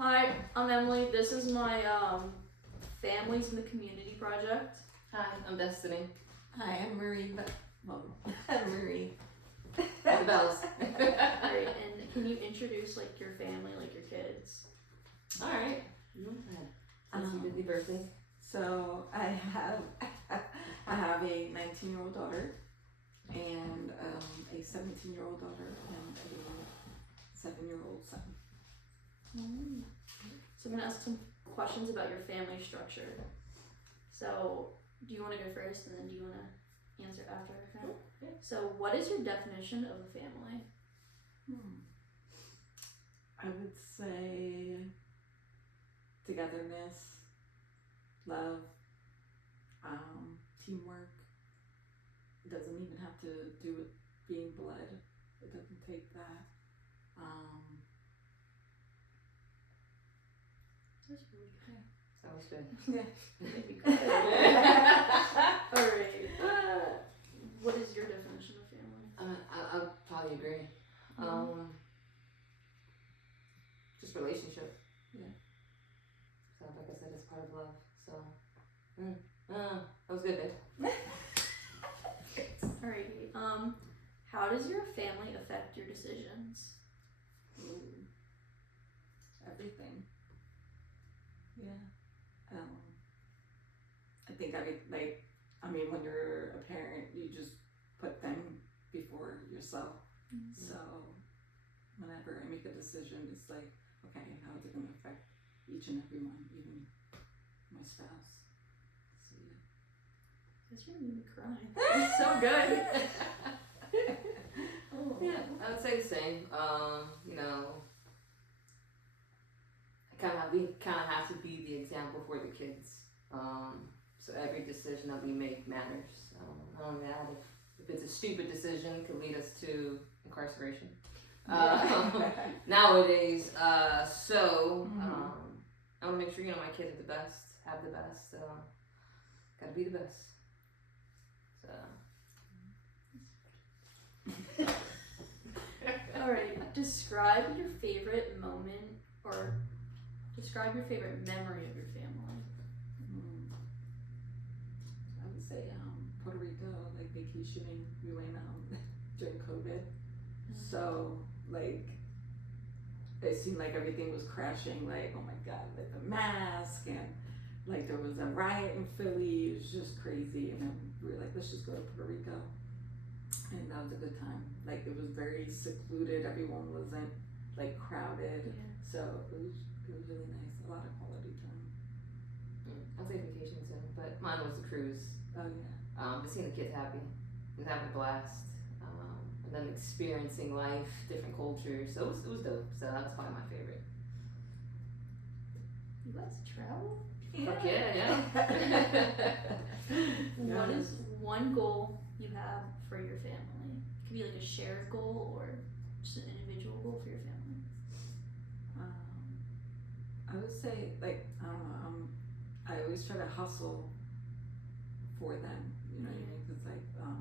Hi, I'm Emily. This is my Families in the Community project. Hi, I'm Destiny. Hi, I'm Marie, I'm Marie. The bells. Alright, and can you introduce like your family, like your kids? Alright. That's your busy birthday. So I have a 19-year-old daughter and a 17-year-old daughter and a 7-year-old son. So I'm gonna ask some questions about your family structure. So do you want to go first, and then do you want to answer after? Okay. Yeah. So what is your definition of a family? I would say togetherness, love, teamwork. It doesn't even have to do with being blood. It doesn't take that. That's really good. Sounds good. Yeah. Alright. What is your definition of family? I'll probably agree. Just relationship. Yeah. So like I said, it's part of love. So that was good, babe. Alrighty. How does your family affect your decisions? Everything. Yeah. I think when you're a parent, you just put them before yourself. Mm-hmm. So whenever I make a decision, it's like, okay, how is it going to affect each and every one, even my spouse? So yeah. That's gonna make me cry. It's so good. Yeah, I would say the same. We kind of have to be the example for the kids. So every decision that we make matters. Not only that, if it's a stupid decision, it could lead us to incarceration. Nowadays, I want to make sure my kids are the best, have the best. So gotta be the best. So. Alright. Describe your favorite moment, or describe your favorite memory of your family. I would say Puerto Rico, like vacationing. We went during COVID, so it seemed like everything was crashing. Like, oh my God, like the mask, and like there was a riot in Philly. It was just crazy, and then we were like, let's just go to Puerto Rico, and that was a good time. Like it was very secluded. Everyone wasn't like crowded, so it was really nice. A lot of quality time. I'll say vacation too, but mine was the cruise. Oh yeah. But seeing the kids happy, and having a blast, and then experiencing life, different cultures. So it was dope. So that's probably my favorite. You guys travel? Fuck yeah. What is one goal you have for your family? It could be like a shared goal or just an individual goal for your family. I would say, I always try to hustle for them, you know what I mean? Because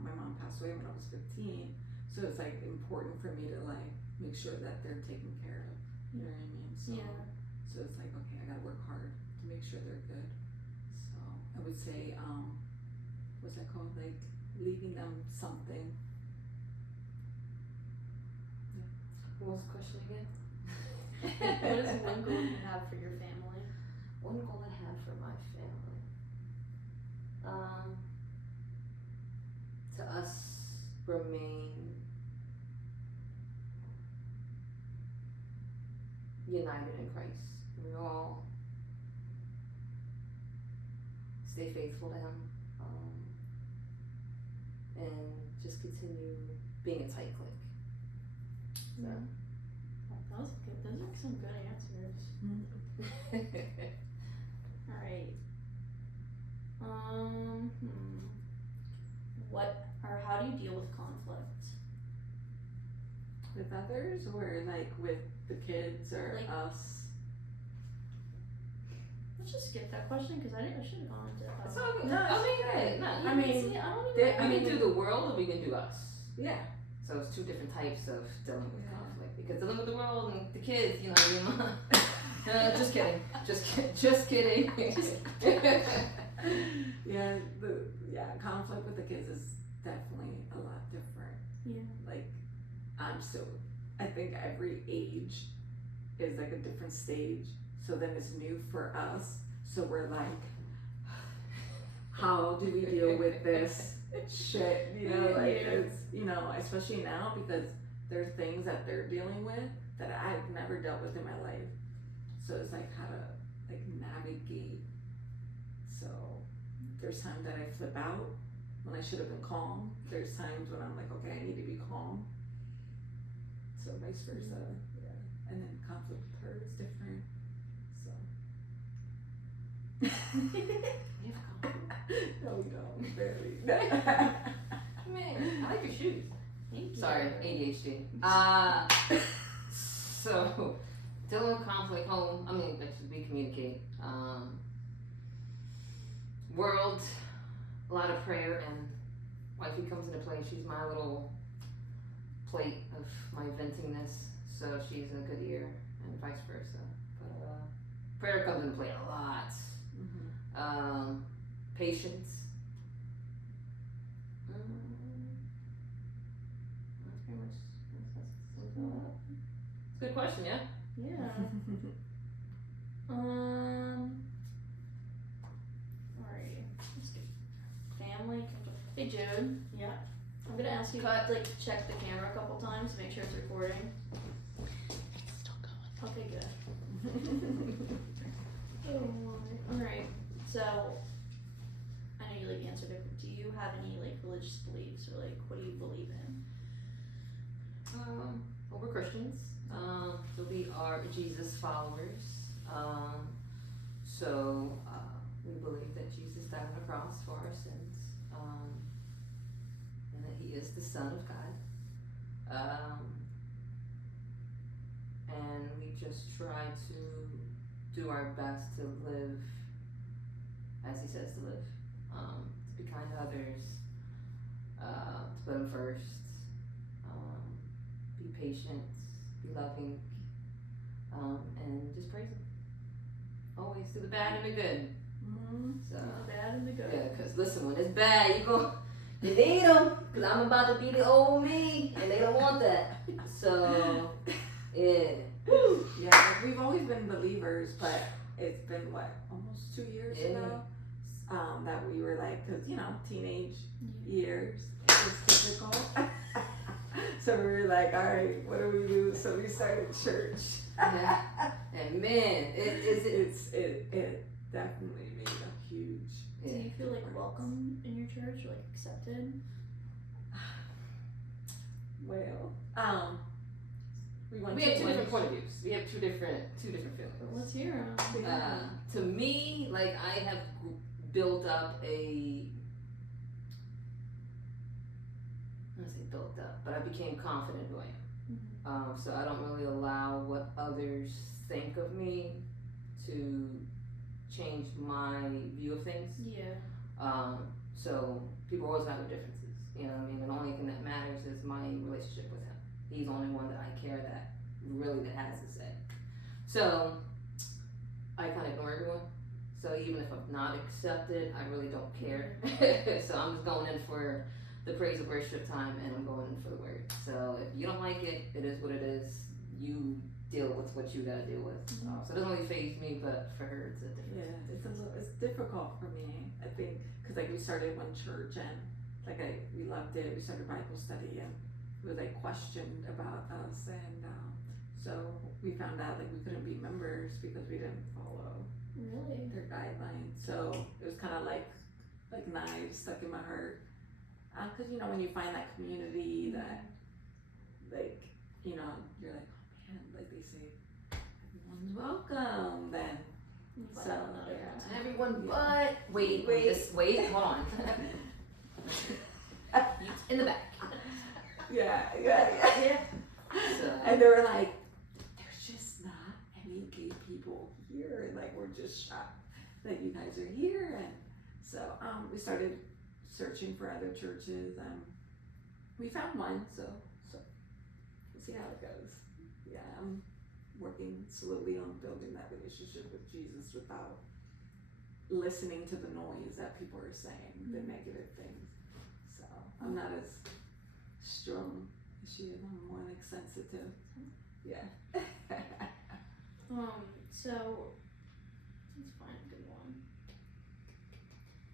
my mom passed away when I was 15, so it's like important for me to like make sure that they're taken care of, you know what I mean? So it's like, okay, I gotta work hard to make sure they're good. So I would say, what's that called? Like leaving them something. Yeah. What was the question again? What is one goal you have for your family? One goal I have for my family. To us remain united in Christ. We all stay faithful to Him, and just continue being a tight clique. So. That was good. Those are some good answers. Alright. How do you deal with conflict? With others, or like with the kids, or Like- us? Let's just skip that question because I should have gone into that. It's all good. No, I mean, okay. no, I mean, see, I don't they- even. we can do the world or we can do us. Yeah. So it's two different types of dealing with Yeah. conflict. Because dealing with the world and the kids, you know, Just kidding. Just kidding. Conflict with the kids is definitely a lot different. Yeah. Like, I think every age is like a different stage. So then it's new for us. So we're like, how do we deal with this shit? You know, like it's, you know, especially now because there are things that they're dealing with that I've never dealt with in my life. So it's like how to like navigate. So there's times that I flip out when I should have been calm. There's times when I'm like, okay, I need to be calm. So vice versa, yeah. And then conflict with her is different. So. You have confidence. No, we don't. Barely. Man, I like your shoes. Thank you. Sorry, ADHD. So, dealing with conflict home, I mean, we communicate. World, a lot of prayer, and wifey comes into play. She's my little plate of my ventingness, so she's a good ear, and vice versa. But prayer comes into play a lot. Mm-hmm. Patience. That's pretty much. That's a good question, yeah. Yeah. Alrighty. Let's do family. Hey Jude. Yeah. I'm gonna ask you to like check the camera a couple times to make sure it's recording. It's still going. Okay, good. Alright. So I know you like answered it, but do you have any like religious beliefs or like what do you believe in? Well, we're Christians. So we are Jesus followers. So we believe that Jesus died on the cross for our sins, and that He is the Son of God. And we just try to do our best to live as He says to live. To be kind to others, to put Him first, be patient, be loving, and just praise Him. Always through the bad and the good. Mm-hmm. So, The bad and the good. yeah, because listen, when it's bad, you need them, because I'm about to be the old me, and they don't want that. So, yeah. Yeah, we've always been believers, but it's been what, almost 2 years Yeah. ago, that we were like, cause you know, teenage years, it was difficult. So we were like, all right, what do we do? So we started church. Yeah. And man, it definitely made a huge. Do you feel like welcome in your church or like accepted? Well, We have two different point of views. We have two different feelings. Let's hear 'em. To me, like I have built up I don't say built up, but I became confident who I am. So I don't really allow what others think of me to change my view of things. Yeah. So people always have their differences, you know what I mean? And the only thing that matters is my relationship with him. He's the only one that I care that has to say. So I kind of ignore everyone. So even if I'm not accepted, I really don't care. So I'm just going in for the praise and worship time, and I'm going in for the word. So if you don't like it, it is what it is. You deal with what you gotta deal with. So it doesn't really faze me, but for her, it's a different. Yeah, it's difficult for me. I think because like we started one church and like we loved it. We started Bible study and it was like questioned about us, and so we found out like we couldn't be members because we didn't follow Really? their guidelines. So it was kind of like knives stuck in my heart. Because you know when you find that community that like you know you're like, oh man, like they say everyone's welcome then. But So, not yeah. everyone's Everyone, but wait, hold on. You in the back. Yeah. So, And they were like, there's just not any gay people here, and like we're just shocked that you guys are here. And so we started searching for other churches, and we found one. So we'll see how it goes. Yeah, working slowly on building that relationship with Jesus without listening to the noise that people are saying, the negative things. So I'm not as strong as she is. I'm more like sensitive. Yeah. So that's fine, good one.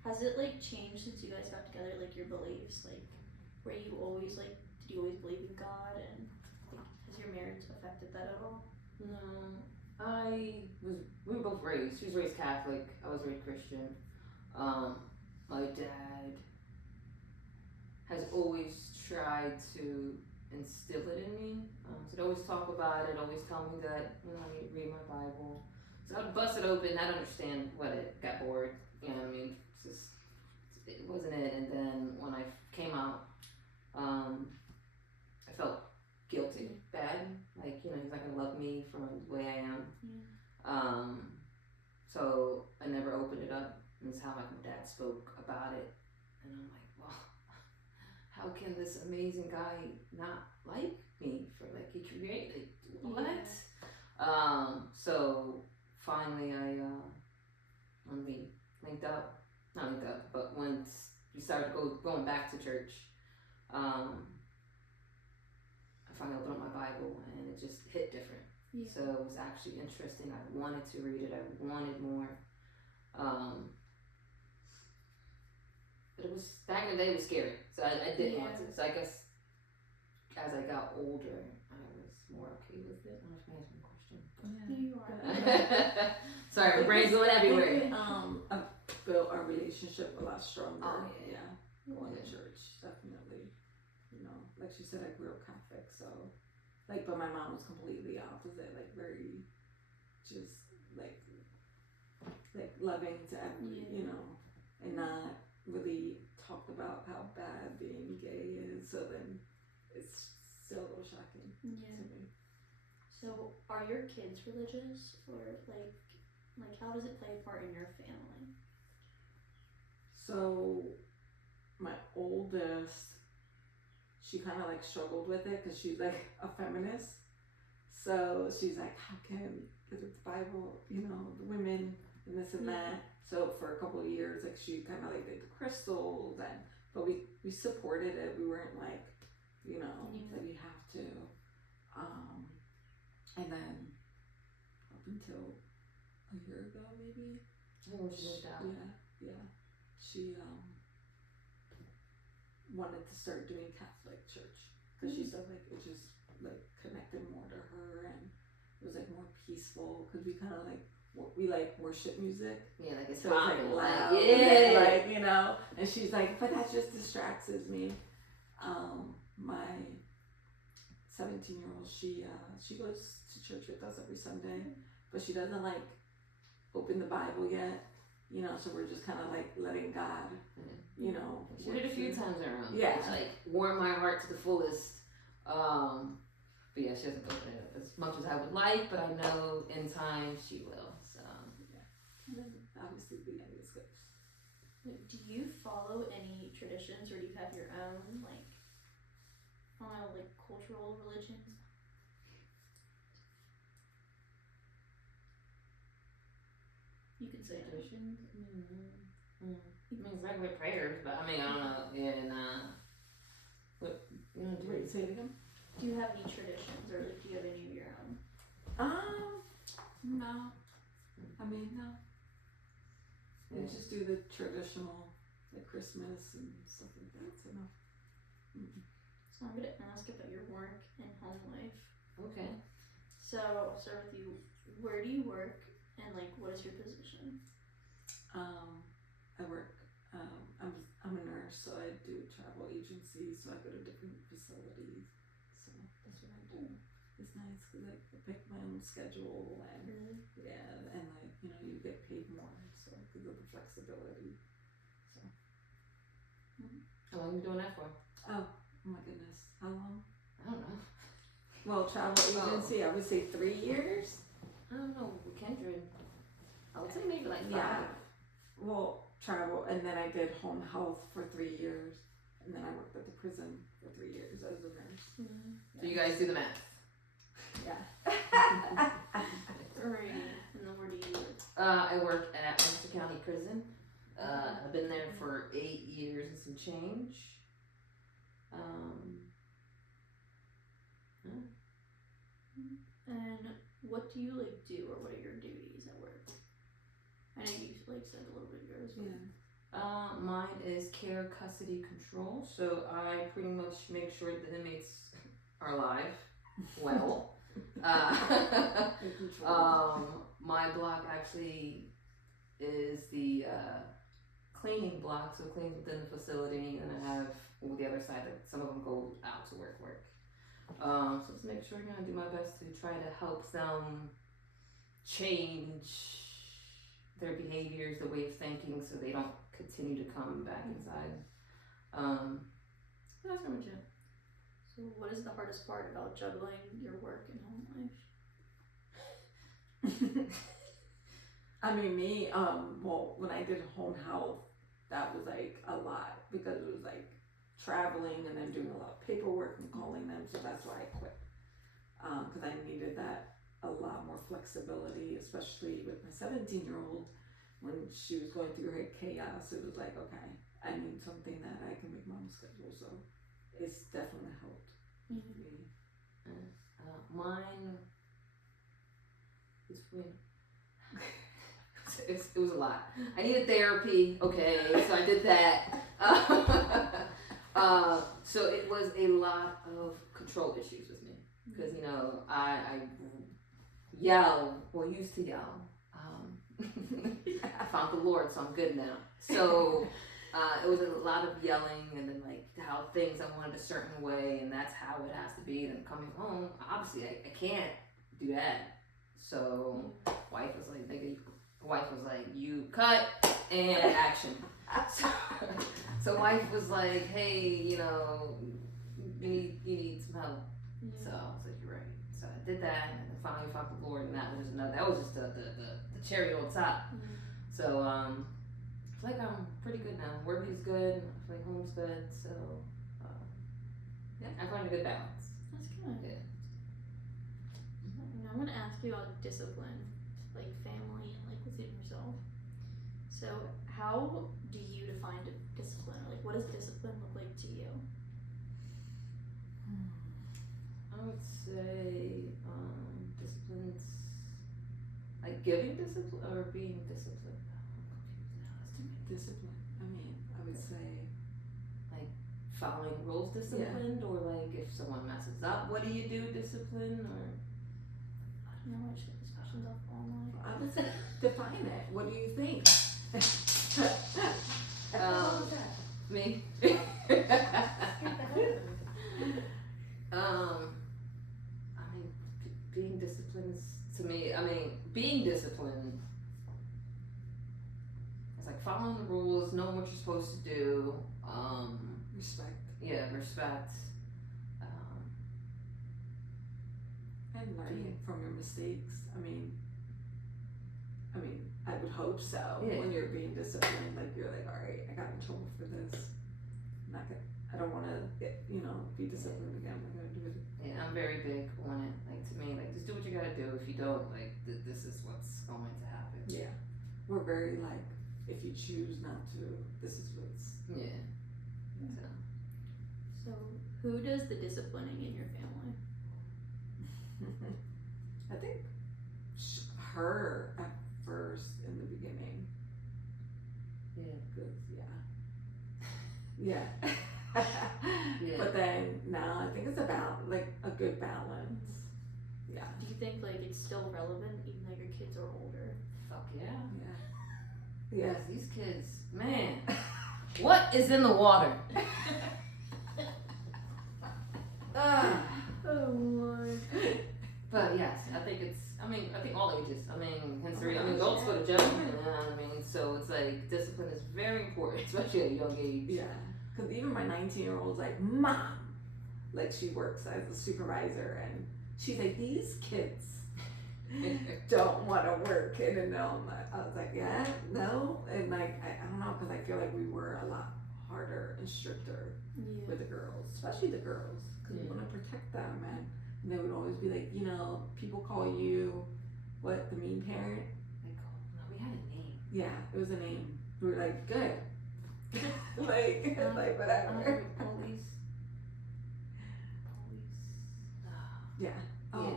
Has it like changed since you guys got together, like your beliefs? Like, were you always like, did you always believe in God, and like, has your marriage affected that at all? No, we were both raised. She was raised Catholic. I was raised Christian. My dad has always tried to instill it in me. So they always talk about it, always tell me that, I need to read my Bible. So I'd bust it open, I'd understand what it, got bored, you know what I mean? It's just, it wasn't it. And then when I came out, I felt guilty, bad, like, he's not gonna love me for the way I am. So I never opened it up, and it's how like my dad spoke about it, and I'm like, well, how can this amazing guy not like me for like he created what? So finally when we not linked up, but once we started going back to church, I finally opened up my Bible and it just hit different. Yeah. So it was actually interesting. I wanted to read it. I wanted more. But it was, back in the day, it was scary. So I didn't want to. So I guess as I got older, I was more okay with it. I don't know if I answered my question. You are. Sorry, my brain's going everywhere. I've built our relationship a lot stronger. Oh, yeah. Going to church, definitely. Like she said, I grew up Catholic, so but my mom was completely opposite, like very, just like loving to every, and not really talked about how bad being gay is. So then it's still a little shocking to me. So are your kids religious, or like how does it play a part in your family? So my oldest, she kind of like struggled with it because she's like a feminist. So she's like, how can the Bible, the women and this and that. So for a couple of years, like she kind of like did the crystals, but we supported it. We weren't like, that you have to. And then up until a year ago, maybe. Oh, she moved out. Yeah. She wanted to start doing Catholic church because she said like it just like connected more to her, and it was like more peaceful because we kind of we like worship music. Yeah, like it's so it's like loud. Yeah. And she's like, but that just distracts me. My 17-year-old, she goes to church with us every Sunday, but she doesn't like open the Bible yet. So we're just kind of like letting God, She did it a few times in her own. Yeah. It's like warmed my heart to the fullest. But yeah, she doesn't open it as much as I would like, but I know in time she will. So and then obviously the youngest goes. Do you follow any traditions, or do you have your own cultural religions? You can say it. traditions. I mean, it's regular prayers, but I don't know. Yeah, nah. What you want to do? Wait, say it again. Do you have any traditions, or do you have any of your own? No. No. We just do the traditional, like Christmas and stuff like that. So no. So I'm gonna ask about your work and home life. Okay. So I'll start with you. Where do you work, and what is your position? I work. I'm a nurse, so I do travel agencies. So I go to different facilities. So that's what I do. It's nice because I pick my own schedule, and you get paid more, so because of the flexibility. So. How long are you doing that for? Oh my goodness, how long? I don't know. Well, travel agency, I would say 3 years. I don't know. With Kindred, I would say maybe like 5. Yeah. Well, travel, and then I did home health for 3 years, and then I worked at the prison for 3 years as a nurse. So you guys do the math. Yeah. I work at Webster County Prison. I've been there for 8 years and some change. And what do you like do, or what are your duties at work? I know you like said a little bit yours. But Yeah. Mine is care, custody, control. So I pretty much make sure the inmates are alive, well. My block actually is the cleaning block, so cleans within the facility, and I have the other side that some of them go out to work. So just make sure I do my best to try to help them change their behaviors, the way of thinking, so they don't continue to come back inside. That's pretty much it. so, what is the hardest part about juggling your work and home life? I mean, me, well, when I did home health, that was like a lot because it was like traveling and then doing a lot of paperwork and calling them, so that's why I quit. Because I needed that a lot more flexibility, especially with my 17-year-old. When she was going through her chaos, it was like, okay, I need something that I can make my own schedule, so it's definitely helped me. Mine is when it was a lot. I needed therapy, okay, so I did that. So it was a lot of control issues with me because I used to yell. I found the Lord, so I'm good now. So it was a lot of yelling, and then like how things I wanted a certain way, and that's how it has to be. Then coming home, obviously I can't do that. So wife was like, you cut and action. So wife was like, hey, you need some help. So I was like, you're right. So I did that, and then finally found the Lord, and that was just the cherry on top. So I feel like I'm pretty good now. Work is good. I feel like home's good. So I find a good balance. That's good. Yeah. And I'm gonna ask you about discipline, like family and like within yourself. So, how do you define discipline? Or like, what does discipline look like to you? I would say discipline's like giving discipline or being disciplined. I'm confused now. That's too many. Discipline. I mean, I would say Following rules disciplined, or like if someone messes up, what do you do discipline, or I don't know. I should get these questions off online. I would say define it. What do you think? me? I mean, being disciplined is, to me, being disciplined is like following the rules, knowing what you're supposed to do, Respect. yeah, respect, And learning from your mistakes. I mean, I would hope so. Yeah. When you're being disciplined, like you're like, all right, I got in trouble for this. I don't want to get, be disciplined again. I'm not gonna do it. yeah, I'm very big on it. Like, to me, like, just do what you gotta do. If you don't, like, this is what's going to happen. Yeah. We're very like, if you choose not to, this is what's. Yeah. So, who does the disciplining in your family? I think her at first in the beginning. Yeah. Cause yeah. Yeah. But then now I think it's about like a good balance. Yeah. Do you think like it's still relevant even though your kids are older? Fuck yeah. Yeah. Yes, these kids, man. What is in the water? Oh Lord. But yes, I think all ages. Adults go to gym. So it's like discipline is very important, especially at a young age. Yeah. Because even my 19-year-old's like, Mom! Like, she works as a supervisor, and she's like, these kids don't want to work. And then I was like, yeah, no. And like, I don't know, because I feel like we were a lot harder and stricter Yeah. with the girls, especially the girls, because we want to protect them. And they would always be like, people call you, what, the mean parent? No, we Yeah, it was a name. We were like, good. like whatever. Police. Yeah. Oh, Yeah.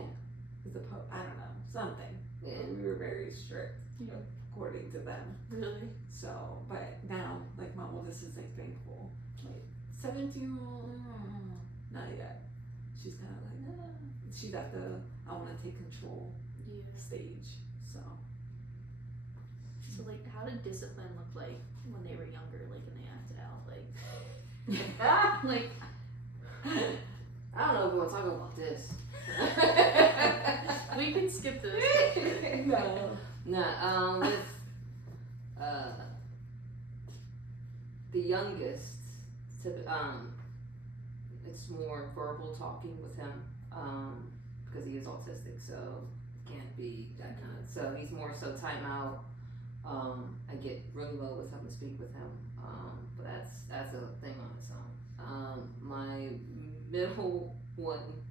it's a I don't know, something. Yeah. We were very strict, Yeah. according to them. Really? So, but now, like, my oldest is like thankful. Like, 17-year-old, not yet. She's kind of like, she's at the I want to take control Yeah. stage. So, So like, how did discipline look like when they were younger? Like, and they acted out like, like. I don't know if we want to talk about this. We can skip this. no. Nah, with the youngest, it's more verbal talking with him, because he is autistic, so it can't be that kind of. So he's more so timeout. I get really well with having to speak with him, but that's a thing on its own. My middle one,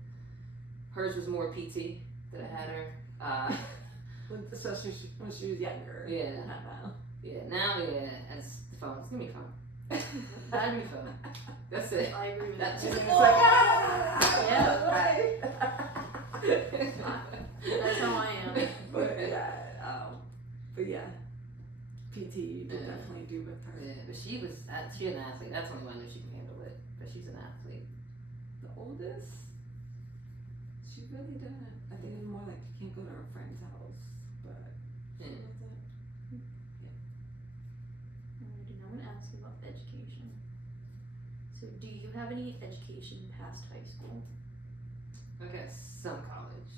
hers was more PT that I had her. Especially when she was younger. Yeah. Not now. Yeah, now, as the phones, give me a phone. Give me a phone. That's it. I agree with That's that. just It's like, Yeah. right. That's how I am. But yeah, PT you could Yeah. definitely do with her. Yeah, but she's an athlete. That's the only one that she can handle it. But she's an athlete. The oldest, she really didn't. I think it was more like you can't go to her friend's house, but she Yeah. wasn't. I'm gonna ask you about education. So, do you have any education past high school? Okay, some college.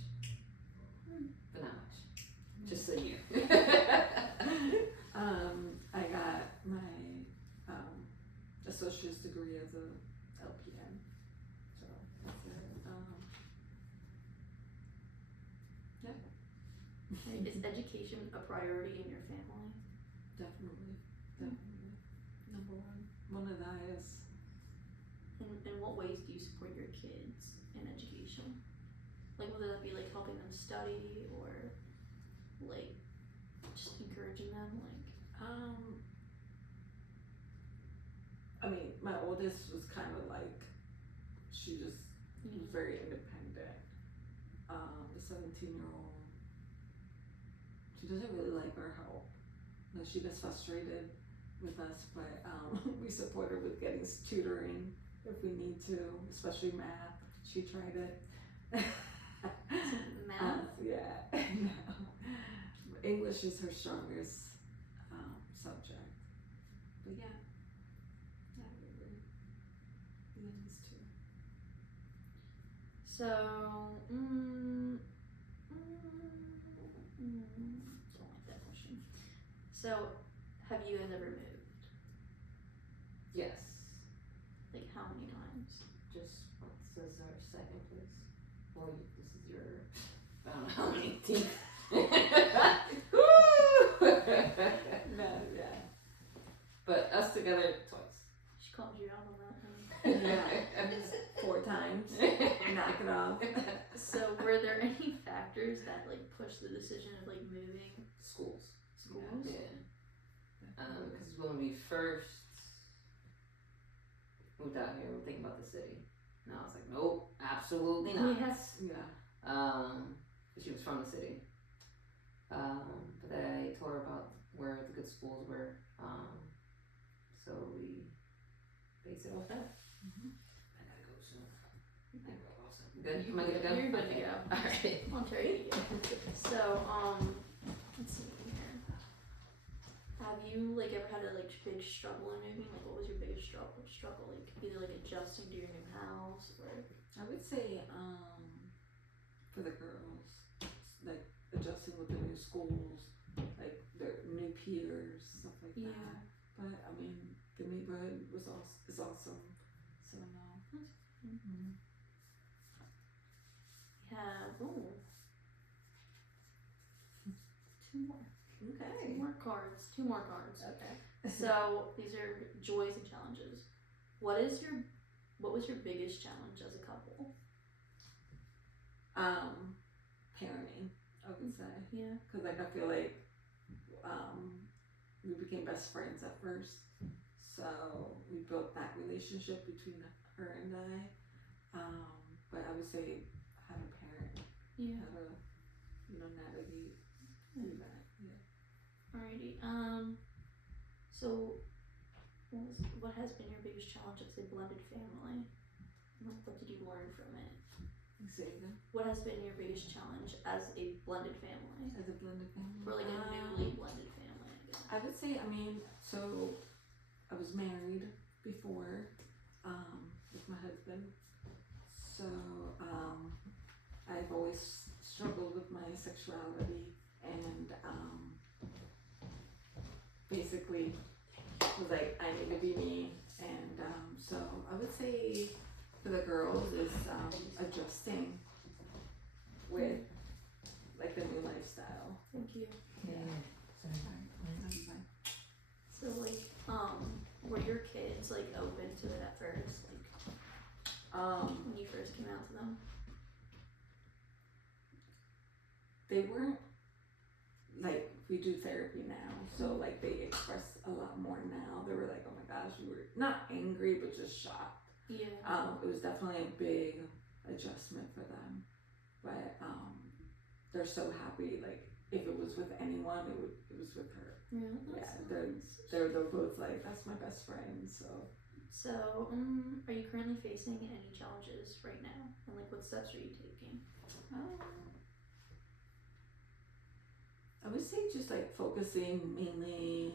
But not much. Just a year. I got my associate's degree as a LPN. So that's it. Like, is education a priority in your family? Definitely. Number one of the highest. In what ways do you support your kids in education? Like, whether that be like helping them study or like just encouraging them, like. I mean, my oldest was kind of like, she just was very independent. The 17-year-old, she doesn't really like our help. Like, she gets frustrated with us, but we support her with getting tutoring if we need to, especially math. She tried it. Math? Yeah. No. English is her strongest subject. But yeah, really. The youngest two. So, don't like that question. So, have you guys ever moved? Yes. Like, how many times? Just, this is our second place. Well, this is your, I don't know how many teams. No, yeah. But us together twice. She called you out on that. Yeah. 4 times. Knock it off. So, were there any factors that like pushed the decision of like moving Schools. schools? Yeah. Because when we first moved out here, we were thinking about the city. And I was like, nope, absolutely not. Yes. Yeah. She was from the city. But then I told her about where the good schools were. So we based it off that. Mhm. I gotta go soon. Good? You Am I good to go? You're good to Okay. go. Alright. I'll Terry, you go. So, let's see here. Have you like ever had a like big struggle in moving? Like, what was your biggest struggle? Like either like adjusting to your new house or. I would say, for the girls, like adjusting with the new schools, like their new peers, stuff like Yeah. that. But I mean, the neighborhood is awesome. So no. Mm-hmm. Yeah. Oh. 2 more. Okay. 2 more cards. 2 more cards. Okay. So these are joys and challenges. What was your biggest challenge as a couple? Parenting, I would say. Yeah. Cause like I feel like, we became best friends at first. So we built that relationship between her and I. But I would say how to parent, Yeah. how to, navigate through that. Yeah. Alrighty. So what has been your biggest challenge as a blended family? Like, what did you learn from it? Say it again. What has been your biggest challenge as a blended family? As a blended family. Or like a newly blended family, I guess. I would say, so I was married before, with my husband. So, I've always struggled with my sexuality and, basically was like, I need to be me. And, so I would say for the girls is, adjusting with like the new lifestyle. Thank you. Yeah. So like, were your kids like open to it at first? Like, when you first came out to them? They weren't, like, we do therapy now, so like they express a lot more now. They were like, oh my gosh, we were not angry, but just shocked. Yeah. It was definitely a big adjustment for them, but they're so happy. Like if it was with anyone, it was with her. Yeah. They're both like, that's my best friend. So, are you currently facing any challenges right now? And like, what steps are you taking? I would say just like focusing mainly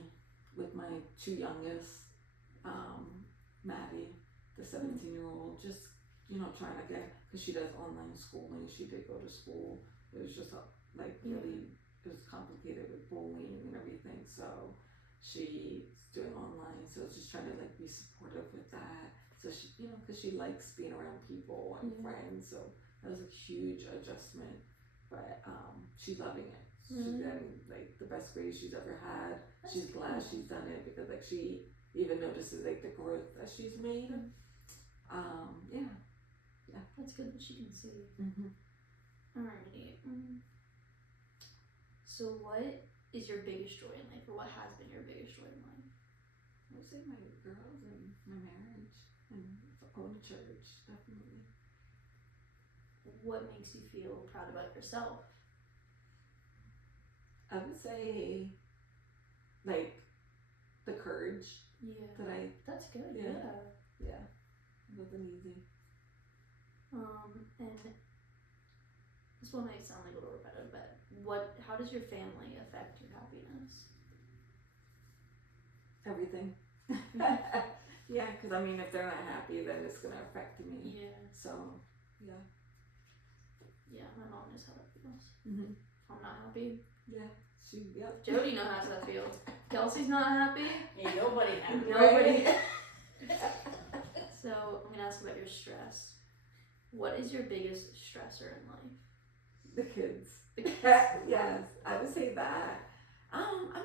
with my two youngest, Maddie, the 17-year-old, just, trying to get, cause she does online schooling, she did go to school, it was just like really, it was complicated with bullying and everything, so she's doing online, so it's just trying to like be supportive with that, so she, cause she likes being around people and friends, so that was a huge adjustment, but she's loving it. She's getting like the best grades she's ever had. She's glad she's done it because like she even notices like the growth that she's made. Yeah. That's good that she can see. Alrighty. So what is your biggest joy in life, or what has been your biggest joy in life? I would say my girls and my marriage and going to church, definitely. What makes you feel proud about yourself? I would say like the courage Yeah. that That's good. Yeah. Yeah. it wasn't easy. And this one might sound like a little repetitive, but how does your family affect your happiness? Everything. Yeah, because if they're not happy, then it's gonna affect me. Yeah. So, yeah. Yeah, my mom knows how that feels. Mm-hmm. I'm not happy. Yeah. Yep. Jody knows how that feels. Kelsey's not happy. Ain't nobody happy. Nobody. So I'm gonna ask about your stress. What is your biggest stressor in life? The kids. The kids. Yes, I would say that. I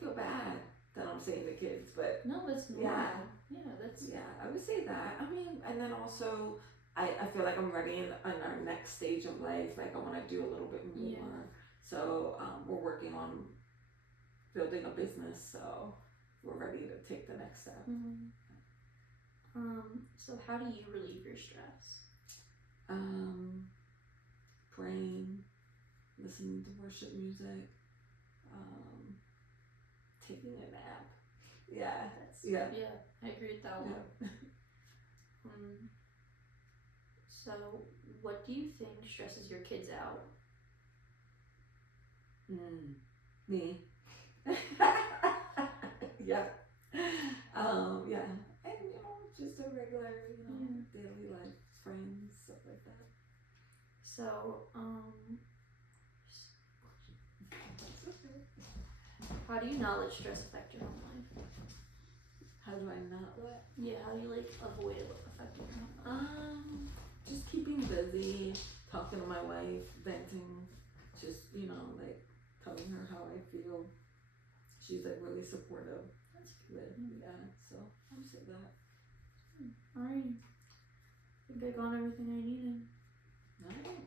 feel bad that I'm saying the kids, but No, that's normal. Yeah. That's I would say that. And then also, I feel like I'm ready in our next stage of life. Like I want to do a little bit more. Yeah. So we're working on building a business. So we're ready to take the next step. So how do you relieve your stress? Praying, listening to worship music, taking a nap. Yeah. Yeah. Yeah, I agree with that one. Yeah. So what do you think stresses your kids out? Me. Yeah. Yeah. And just a regular, daily life, friends, stuff like that. So, how do you not let stress affect your home life? How do I not let? Yeah, how do you avoid it affecting your home life? Just keeping busy, talking to my wife, venting, just, telling her how I feel. She's really supportive. That's good. Yeah, so I would say that. Alright. I think I got everything I needed. Alright.